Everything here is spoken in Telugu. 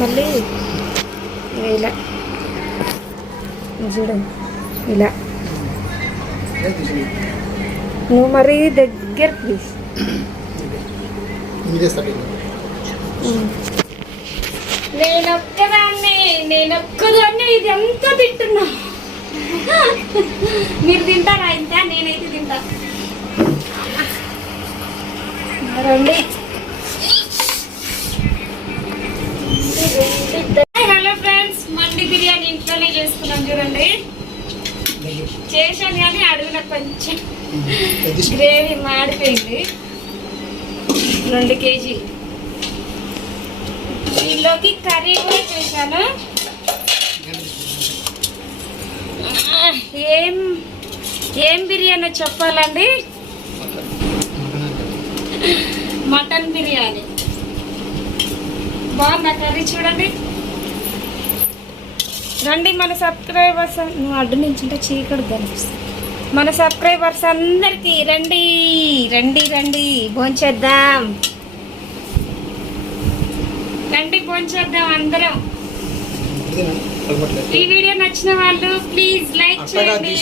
మళ్ళీ ఇలా చూడండి, ఇలా నువ్వు మరి దగ్గర ప్లీజ్. నేనొక్కదాన్ని ఇది ఎంత తింటున్నా. మీరు తింటారా ఇంత? నేనైతే తింటా. రండి. హలో ఫ్రెండ్స్, మండి బిర్యానీ ఇంట్లోనే చేసుకున్నాం చూడండి. చేశాను కానీ అడుగున కొంచెం గ్రేవీ మాడిపోయింది. 2 kg. దీనిలోకి కర్రీ కూడా చేశాను. ఏం బిర్యానీ చెప్పాలండి? మటన్ బిర్యానీ. బాగుందా కర్రీ? చూడండి. రండి మన సబ్స్క్రైబర్స్, నువ్వు అడ్డు నుంచి చీకటి కనిపిస్తుంది. మన సబ్స్క్రైబర్స్ అందరికీ రండి రండి రండి, భోంచేద్దాం. రండి భోంచేద్దాం అందరం. ఈ వీడియో నచ్చిన వాళ్ళు ప్లీజ్ లైక్ చేయండి.